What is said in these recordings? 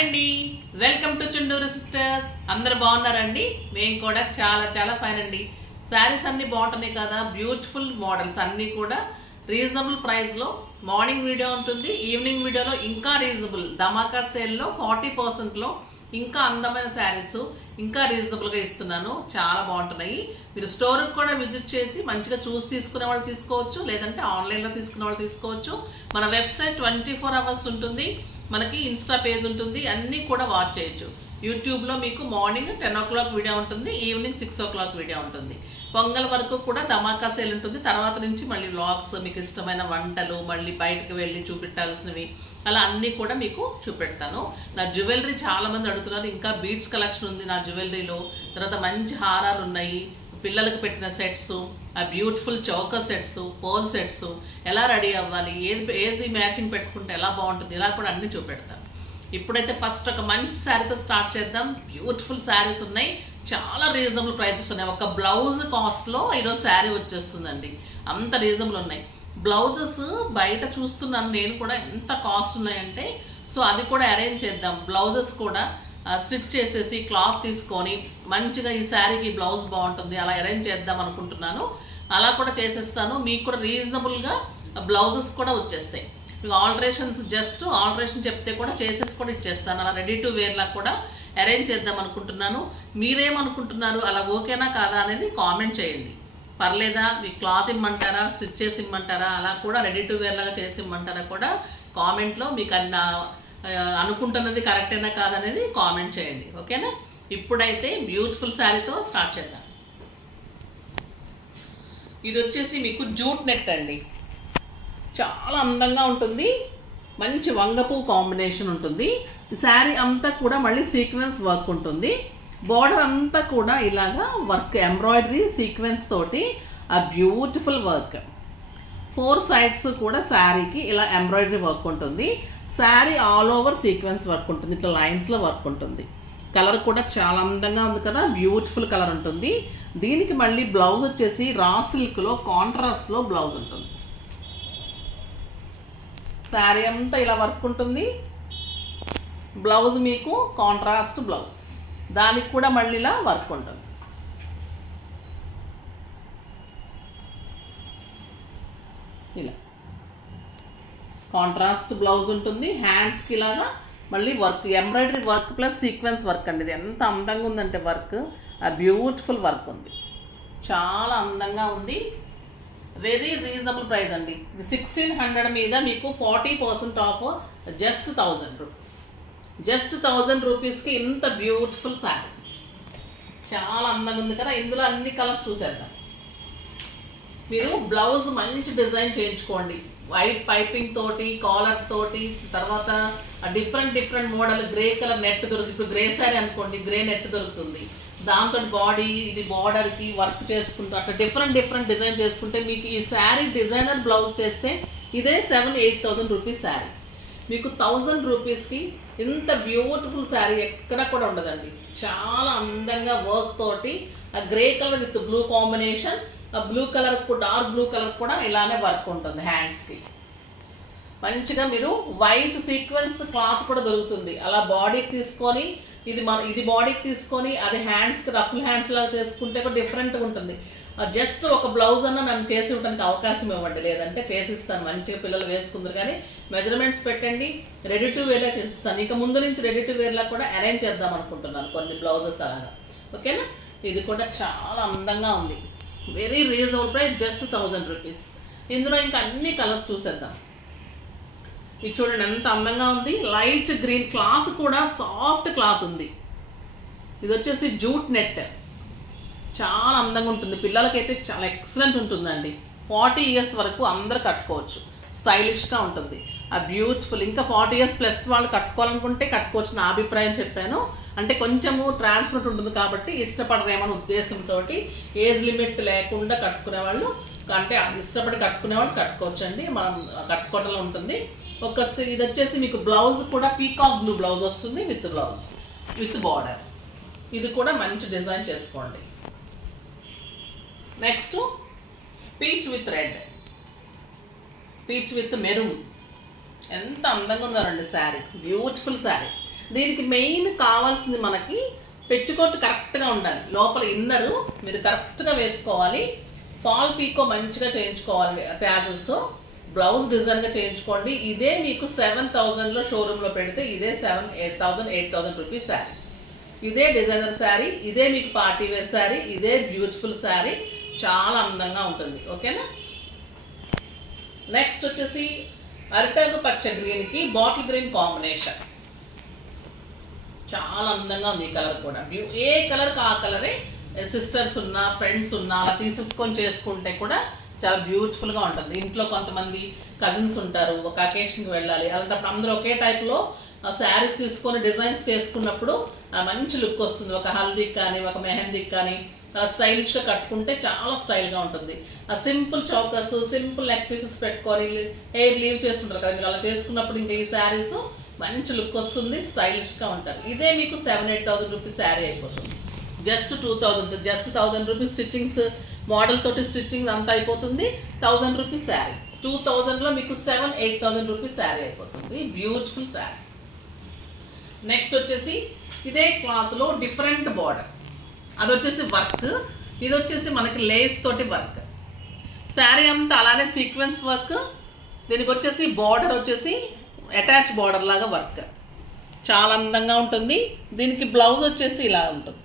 Hi అండి, welcome to Chunduru sisters. అందరు బాగున్నారండి? మేము కూడా చాలా చాలా ఫైన్ అండి. శారీస్ అన్ని బాగుంటున్నాయి కదా, బ్యూటిఫుల్ మోడల్స్ అన్నీ కూడా రీజనబుల్ ప్రైస్లో. మార్నింగ్ వీడియో ఉంటుంది, ఈవినింగ్ వీడియోలో ఇంకా రీజనబుల్ ధమాకా సేల్లో 40%లో ఇంకా అందమైన శారీస్ ఇంకా రీజనబుల్గా ఇస్తున్నాను. చాలా బాగుంటున్నాయి. మీరు స్టోర్కి కూడా విజిట్ చేసి మంచిగా చూసి తీసుకునే వాళ్ళు తీసుకోవచ్చు, లేదంటే ఆన్లైన్లో తీసుకునే వాళ్ళు తీసుకోవచ్చు. మన వెబ్సైట్ 24 hours ఉంటుంది, మనకి ఇన్స్టా పేజ్ ఉంటుంది, అన్నీ కూడా వాచ్ చేయొచ్చు. యూట్యూబ్లో మీకు మార్నింగ్ 10 o'clock వీడియో ఉంటుంది, ఈవినింగ్ 6 o'clock వీడియో ఉంటుంది. పొంగల్ వరకు కూడా ధమాకా సేల్ ఉంటుంది. తర్వాత నుంచి మళ్ళీ వ్లాగ్స్, మీకు ఇష్టమైన వంటలు, మళ్ళీ బయటకు వెళ్ళి చూపెట్టాల్సినవి, అలా అన్నీ కూడా మీకు చూపెడతాను. నా జ్యువెలరీ చాలామంది అడుగుతున్నారు, ఇంకా బీడ్స్ కలెక్షన్ ఉంది నా జ్యువెలరీలో. తర్వాత మంచి హారాలు ఉన్నాయి, పిల్లలకు పెట్టిన సెట్స్, ఆ బ్యూటిఫుల్ చౌకర్ సెట్స్, పోల్ సెట్స్, ఎలా రెడీ అవ్వాలి, ఏది మ్యాచింగ్ పెట్టుకుంటే ఎలా బాగుంటుంది, ఇలా కూడా అన్నీ చూపెడతాను. ఇప్పుడైతే ఫస్ట్ ఒక మంచి శారీతో స్టార్ట్ చేద్దాం. బ్యూటిఫుల్ శారీస్ ఉన్నాయి, చాలా రీజనబుల్ ప్రైసెస్ ఉన్నాయి. ఒక బ్లౌజ్ కాస్ట్లో ఈరోజు శారీ వచ్చేస్తుందండి, అంత రీజనబుల్ ఉన్నాయి. బ్లౌజెస్ బయట చూస్తున్నాను నేను కూడా, ఎంత కాస్ట్ ఉన్నాయంటే. సో అది కూడా అరేంజ్ చేద్దాం. బ్లౌజెస్ కూడా స్టిచ్ చేసేసి క్లాత్ తీసుకొని మంచిగా ఈ శారీకి బ్లౌజ్ బాగుంటుంది అలా అరేంజ్ చేద్దాం అనుకుంటున్నాను. అలా కూడా చేసేస్తాను. మీకు కూడా రీజనబుల్గా బ్లౌజెస్ కూడా వచ్చేస్తాయి. మీకు ఆల్టరేషన్ చెప్తే కూడా చేసేసి కూడా ఇచ్చేస్తాను. అలా రెడీ టు వేర్లా కూడా అరేంజ్ చేద్దాం అనుకుంటున్నాను. మీరేమనుకుంటున్నారు, అలా ఓకేనా కాదా అనేది కామెంట్ చేయండి. పర్లేదా, మీకు క్లాత్ ఇమ్మంటారా, స్టిచ్ చేసి ఇమ్మంటారా, అలా కూడా రెడీ టు వేర్ లాగా చేసి ఇమ్మంటారా కూడా కామెంట్లో, మీకు అది నా అనుకుంటున్నది కరెక్టేనా కాదనేది కామెంట్ చేయండి. ఓకేనా? ఇప్పుడైతే బ్యూటిఫుల్ శారీతో స్టార్ట్ చేద్దాం. ఇది వచ్చేసి మీకు జూట్ నెట్ అండి, చాలా అందంగా ఉంటుంది. మంచి వంగపు కాంబినేషన్ ఉంటుంది. శారీ అంతా కూడా మళ్ళీ సీక్వెన్స్ వర్క్ ఉంటుంది. బార్డర్ అంతా కూడా ఇలాగా వర్క్, ఎంబ్రాయిడరీ సీక్వెన్స్ తోటి ఆ బ్యూటిఫుల్ వర్క్. 4 sides కూడా శారీకి ఇలా ఎంబ్రాయిడరీ వర్క్ ఉంటుంది. Sari all over sequence work ఉంటుంది, ఇట్లా లైన్స్లో వర్క్ ఉంటుంది. కలర్ కూడా చాలా అందంగా ఉంది కదా, బ్యూటిఫుల్ కలర్ ఉంటుంది. దీనికి మళ్ళీ బ్లౌజ్ వచ్చేసి రా సిల్క్లో కాంట్రాస్ట్లో బ్లౌజ్ ఉంటుంది. శారీ అంతా ఇలా వర్క్ ఉంటుంది. బ్లౌజ్ మీకు కాంట్రాస్ట్ బ్లౌజ్, దానికి కూడా మళ్ళీ ఇలా వర్క్ ఉంటుంది. ఇలా కాంట్రాస్ట్ బ్లౌజ్ ఉంటుంది. హ్యాండ్స్కి ఇలాగా మళ్ళీ work, embroidery work plus sequence work అండి. ఇది ఎంత అందంగా ఉందంటే వర్క్, ఆ బ్యూటిఫుల్ వర్క్ ఉంది, చాలా అందంగా ఉంది. వెరీ రీజనబుల్ ప్రైస్ అండి. ఇది 1600 మీద మీకు 40% ఆఫ్, జస్ట్ 1000 రూపీస్. జస్ట్ 1000 రూపీస్కి ఇంత బ్యూటిఫుల్ శారీ, చాలా అందంగా ఉంది కదా. ఇందులో అన్ని కలర్స్ చూసేద్దాం. మీరు బ్లౌజ్ మంచి డిజైన్ చేయించుకోండి, వైట్ పైపింగ్ తోటి, కాలర్ తోటి, తర్వాత different model. Grey colour net దొరుకుతుంది. ఇప్పుడు గ్రే శారీ అనుకోండి, గ్రే నెట్ దొరుకుతుంది. దాంతో బాడీ, ఇది బార్డర్కి వర్క్ చేసుకుంటూ అట్లా డిఫరెంట్ డిజైన్ చేసుకుంటే మీకు ఈ శారీ డిజైనర్ బ్లౌజ్ చేస్తే ఇదే 7,000-8,000 రూపీస్ శారీ. మీకు 1000 రూపీస్కి ఇంత బ్యూటిఫుల్ శారీ ఎక్కడ కూడా ఉండదండి. చాలా అందంగా వర్క్ తోటి, ఆ grey colour with blue combination, ఆ blue colour, dark blue colour కూడా ఇలానే వర్క్ ఉంటుంది. హ్యాండ్స్కి మంచిగా మీరు వైట్ సీక్వెన్స్ క్లాత్ కూడా దొరుకుతుంది. అలా బాడీకి తీసుకొని, ఇది బాడీకి తీసుకొని అది హ్యాండ్స్కి రఫుల్ హ్యాండ్స్ లాగా చేసుకుంటే కూడా డిఫరెంట్గా ఉంటుంది. జస్ట్ ఒక బ్లౌజ్ అన్న నన్ను చేసి ఇవ్వడానికి అవకాశం ఇవ్వండి, లేదంటే చేసిస్తాను. మంచిగా పిల్లలు వేసుకుందరు కానీ మెజర్మెంట్స్ పెట్టండి, రెడీ టు వేర్లా చేసిస్తాను. ఇక ముందు నుంచి రెడీ టు వేర్లా కూడా అరేంజ్ చేద్దాం అనుకుంటున్నాను కొన్ని బ్లౌజెస్ అలాగా. ఓకేనా? ఇది కూడా చాలా అందంగా ఉంది. Very reasonable price, just 1000 rupees. ఇందులో ఇంకా అన్ని కలర్స్ చూసేద్దాం. ఇది చూడండి ఎంత అందంగా ఉంది. లైట్ గ్రీన్ క్లాత్ కూడా, సాఫ్ట్ క్లాత్ ఉంది. ఇది వచ్చేసి జూట్ నెట్, చాలా అందంగా ఉంటుంది. పిల్లలకైతే చాలా ఎక్సలెంట్ ఉంటుందండి. 40 years వరకు అందరు కట్టుకోవచ్చు, స్టైలిష్గా ఉంటుంది. ఆ బ్యూటిఫుల్, ఇంకా 40 years ప్లస్ వాళ్ళు కట్టుకోవాలనుకుంటే కట్టుకోవచ్చు. నా అభిప్రాయం చెప్పాను, అంటే కొంచెము ట్రాన్స్పరెంట్ ఉంటుంది కాబట్టి ఇష్టపడరేమన్న ఉద్దేశంతో ఏజ్ లిమిట్ లేకుండా కట్టుకునే వాళ్ళు, అంటే ఇష్టపడి కట్టుకునేవాళ్ళు కట్టుకోవచ్చు అండి. మనం కట్టుకోవడంలో ఉంటుంది. ఇది వచ్చేసి మీకు బ్లౌజ్ కూడా పీకాక్ బ్లూ బ్లౌజ్ వస్తుంది, విత్ బ్లౌజ్ విత్ బార్డర్. ఇది కూడా మంచి డిజైన్ చేసుకోండి. Next peach with red, peach with maroon. ఎంత అందంగా ఉందండి శారీ, బ్యూటిఫుల్ శారీ. దీనికి మెయిన్ కావాల్సింది మనకి పెట్టుకోట్ కరెక్ట్గా ఉండాలి. లోపల ఇన్నరు మీరు కరెక్ట్గా వేసుకోవాలి. ఫాల్ పీకో మంచిగా చేయించుకోవాలి. ట్యాజెస్ బ్లౌజ్ డిజైన్గా చేయించుకోండి. ఇదే మీకు 7,000లో షోరూంలో పెడితే ఇదే 7,000 8,000 రూపీస్ శారీ. ఇదే డిజైనర్ శారీ, ఇదే మీకు పార్టీ వేర్ శారీ, ఇదే బ్యూటిఫుల్ శారీ, చాలా అందంగా ఉంటుంది. ఓకేనా. నెక్స్ట్ వచ్చేసి అరిటాకు పచ్చ గ్రీన్కి బాటిల్ గ్రీన్ కాంబినేషన్. చాలా అందంగా ఉంది ఈ కలర్ కూడా. ఏ కలర్కి ఆ కలరే. సిస్టర్స్ ఉన్నా ఫ్రెండ్స్ ఉన్నా అలా తీసేసుకొని చేసుకుంటే కూడా చాలా బ్యూటిఫుల్గా ఉంటుంది. ఇంట్లో కొంతమంది కజిన్స్ ఉంటారు, ఒక అకేషన్కి వెళ్ళాలి, అలాంటప్పుడు అందరూ ఒకే టైప్లో శారీస్ తీసుకొని డిజైన్స్ చేసుకున్నప్పుడు మంచి లుక్ వస్తుంది. ఒక హల్దీకి కానీ ఒక మెహందీకి కానీ స్టైలిష్గా కట్టుకుంటే చాలా స్టైల్గా ఉంటుంది. ఆ simple chokers, simple neck pieces పెట్టుకొని హెయిర్ లీవ్ చేసుకుంటారు కదా, మీరు అలా చేసుకున్నప్పుడు ఇంకా ఈ శారీస్ మంచి లుక్ వస్తుంది, స్టైలిష్గా ఉంటారు. ఇదే మీకు 7,000-8,000 రూపీస్ శారీ అయిపోతుంది. Just 2,000, just 1,000 rupees stitchings, model తోటి స్టిచ్చింగ్ అంతా అయిపోతుంది. 1,000 రూపీస్ శారీ. 2,000లో మీకు 7,000-8,000 రూపీస్ శారీ అయిపోతుంది. బ్యూటిఫుల్ శారీ. నెక్స్ట్ వచ్చేసి ఇదే క్లాత్లో డిఫరెంట్ బార్డర్, అది వచ్చేసి వర్క్, ఇది వచ్చేసి మనకి లేస్ తోటి వర్క్. శారీ అంతా అలానే సీక్వెన్స్ వర్క్. దీనికి వచ్చేసి బార్డర్ వచ్చేసి అటాచ్ బార్డర్ లాగా వర్క్, చాలా అందంగా ఉంటుంది. దీనికి బ్లౌజ్ వచ్చేసి ఇలా ఉంటుంది.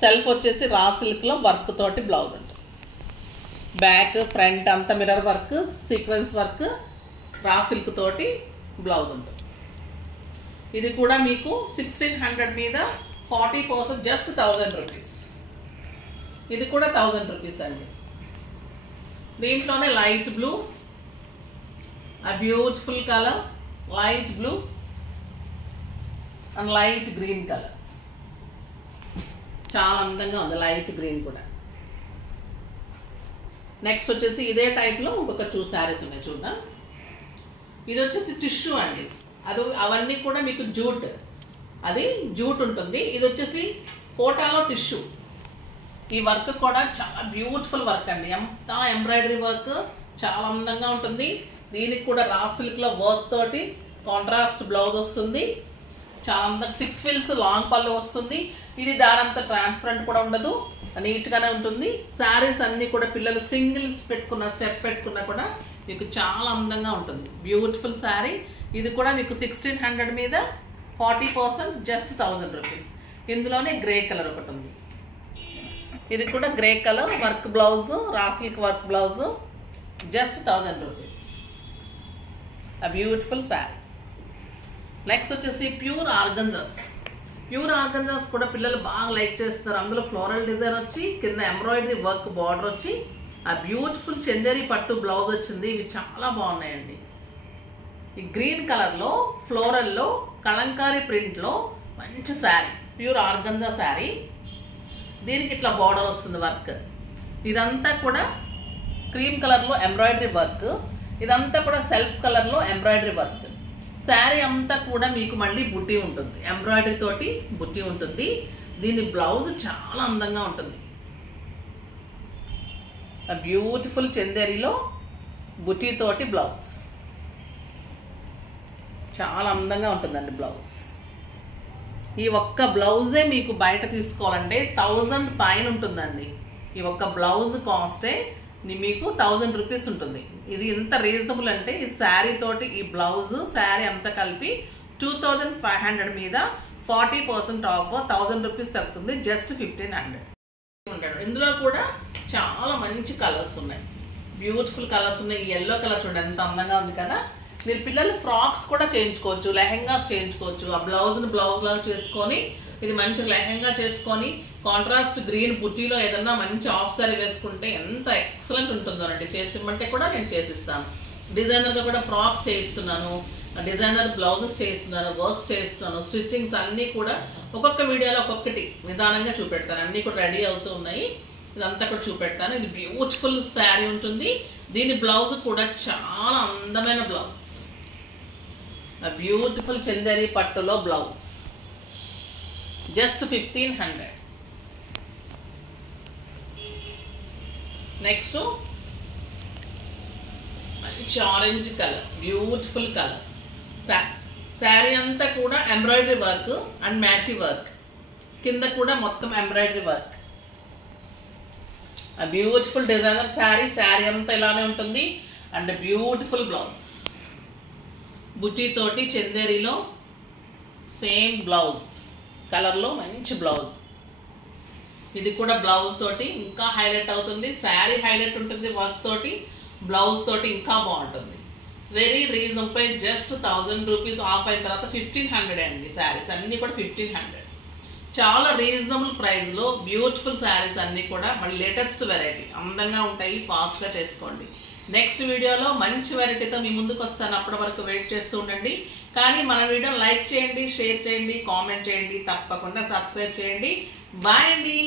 సెల్ఫ్ వచ్చేసి రా సిల్క్లో వర్క్ తోటి బ్లౌజ్ ఉంటుంది. బ్యాక్ ఫ్రంట్ అంతా mirror work, sequence work, raw silk తోటి బ్లౌజ్ ఉంటుంది. ఇది కూడా మీకు 1,600 మీద 40% జస్ట్ 1,000 రూపీస్. ఇది కూడా 1,000 రూపీస్ అండి. దీంట్లోనే లైట్ బ్లూ, ఆ beautiful colour light blue and light green colour, చాలా అందంగా ఉంది లైట్ గ్రీన్ కూడా. నెక్స్ట్ వచ్చేసి ఇదే టైప్లో ఇంకొక 2 శారీస్ ఉన్నాయి చూద్దాం. ఇది వచ్చేసి టిష్యూ అండి. అవన్నీ కూడా మీకు జూట్, అది జూట్ ఉంటుంది. ఇది వచ్చేసి కోటాలో టిష్యూ. ఈ వర్క్ కూడా చాలా బ్యూటిఫుల్ వర్క్ అండి. ఎంత ఎంబ్రాయిడరీ వర్క్, చాలా అందంగా ఉంటుంది. దీనికి కూడా రా సిల్క్లో వర్క్ తోటి కాంట్రాస్ట్ బ్లౌజ్ వస్తుంది. చాలా అందంగా 6 ఫిల్స్ లాంగ్ పళ్ళు వస్తుంది. ఇది దారంతా ట్రాన్స్పరెంట్ కూడా ఉండదు, నీట్గానే ఉంటుంది. శారీస్ అన్నీ కూడా పిల్లలు సింగిల్స్ పెట్టుకున్న స్టెప్ పెట్టుకున్నా కూడా మీకు చాలా అందంగా ఉంటుంది. బ్యూటిఫుల్ శారీ. ఇది కూడా మీకు 1,600 మీద 40% జస్ట్ 1,000 రూపీస్. ఇందులోనే గ్రే కలర్ ఒకటి ఉంది. ఇది కూడా grey colour work blouse, raw silk work blouse, just 1,000 rupees. ఆ బ్యూటిఫుల్ శారీ. నెక్స్ట్ వచ్చేసి ప్యూర్ ఆర్గంజాస్. ప్యూర్ ఆర్గంజాస్ కూడా పిల్లలు బాగా లైక్ చేస్తారు. అందులో ఫ్లోరల్ డిజైన్ వచ్చి కింద ఎంబ్రాయిడరీ వర్క్ బార్డర్ వచ్చి ఆ బ్యూటిఫుల్ చందేరి పట్టు బ్లౌజ్ వచ్చింది. ఇవి చాలా బాగున్నాయండి. ఈ గ్రీన్ కలర్లో ఫ్లోరల్లో కలంకారీ ప్రింట్లో మంచి శారీ, ప్యూర్ ఆర్గంజా శారీ. దీనికి ఇట్లా బార్డర్ వస్తుంది వర్క్. ఇదంతా కూడా క్రీమ్ కలర్లో ఎంబ్రాయిడరీ వర్క్. ఇదంతా కూడా సెల్ఫ్ కలర్లో ఎంబ్రాయిడరీ వర్క్. శారీ అంతా కూడా మీకు మళ్ళీ బుట్టి ఉంటుంది, ఎంబ్రాయిడరీ తోటి బుట్టి ఉంటుంది. దీని బ్లౌజ్ చాలా అందంగా ఉంటుంది. ఆ బ్యూటిఫుల్ చందేరిలో బుట్టి తోటి బ్లౌజ్ చాలా అందంగా ఉంటుందండి బ్లౌజ్. ఈ ఒక్క బ్లౌజే మీకు బయట తీసుకోవాలంటే 1,000 పైన ఉంటుందండి. ఈ ఒక్క బ్లౌజ్ కాస్టే మీకు 1,000 రూపీస్ ఉంటుంది. ఇది ఎంత రీజనబుల్ అంటే ఈ శారీ తోటి ఈ బ్లౌజ్ శారీ అంతా కలిపి 2,500 మీద 40% ఆఫ్ 1,000 రూపీస్ తగ్గుతుంది. జస్ట్ 1,500. ఇందులో కూడా చాలా మంచి కలర్స్ ఉన్నాయి, బ్యూటిఫుల్ కలర్స్ ఉన్నాయి. ఈ ఎల్లో కలర్ చూడండి ఎంత అందంగా ఉంది కదా. మీరు పిల్లలు ఫ్రాక్స్ కూడా చేయించుకోవచ్చు, లెహెంగాస్ చేయించుకోవచ్చు. ఆ బ్లౌజ్ని బ్లౌజ్ లాగా చేసుకొని ఇది మంచి లెహెంగా చేసుకొని కాంట్రాస్ట్ గ్రీన్ బుట్టీలో ఏదన్నా మంచి ఆఫ్ సారీ వేసుకుంటే ఎంత ఎక్సలెంట్ ఉంటుందో అండి. చేసిమ్మంటే కూడా నేను చేసిస్తాను. డిజైనర్గా కూడా ఫ్రాక్స్ చేయిస్తున్నాను, డిజైనర్ బ్లౌజెస్ చేయిస్తున్నాను, వర్క్స్ చేయిస్తున్నాను. స్టిచ్చింగ్స్ అన్నీ కూడా ఒక్కొక్క వీడియోలో ఒక్కొక్కటి నిదానంగా చూపెడతాను. అన్నీ కూడా రెడీ అవుతూ ఉన్నాయి. ఇదంతా కూడా చూపెడతాను. ఇది బ్యూటిఫుల్ శారీ ఉంటుంది. దీని బ్లౌజ్ కూడా చాలా అందమైన బ్లౌజ్, బ్యూటిఫుల్ చందేరి పట్టులో బ్లౌజ్, జస్ట్ 1,500. నెక్స్ట్ మంచి orange colour, beautiful colour, sari అంతా కూడా embroidery work and match work, కింద కూడా మొత్తం embroidery work. Beautiful designer sari, sari అంతా ఇలానే ఉంటుంది. అండ్ బ్యూటిఫుల్ బ్లౌజ్, బుటీ తోటి చందేరిలో సేమ్ బ్లౌజ్ కలర్లో మంచి బ్లౌజ్. ఇది కూడా బ్లౌజ్ తోటి ఇంకా హైలైట్ అవుతుంది. శారీ హైలైట్ ఉంటుంది వర్క్ తోటి, బ్లౌజ్ తోటి ఇంకా బాగుంటుంది. Very reasonable price, just 1000 rupees of అయిన తర్వాత 1500 అండి. శారీస్ అన్నీ కూడా 1500, చాలా రీజనబుల్ ప్రైస్లో బ్యూటిఫుల్ శారీస్ అన్నీ కూడా. మళ్ళీ లేటెస్ట్ వెరైటీ, అందంగా ఉంటాయి, ఫాస్ట్గా చేసుకోండి. నెక్స్ట్ వీడియోలో మంచి వెరైటీతో మీ ముందుకు వస్తాను. అప్పటి వరకు వెయిట్ చేస్తూ ఉండండి. కానీ మన వీడియో లైక్ చేయండి, షేర్ చేయండి, కామెంట్ చేయండి, తప్పకుండా సబ్స్క్రైబ్ చేయండి. బాయ్ అండి.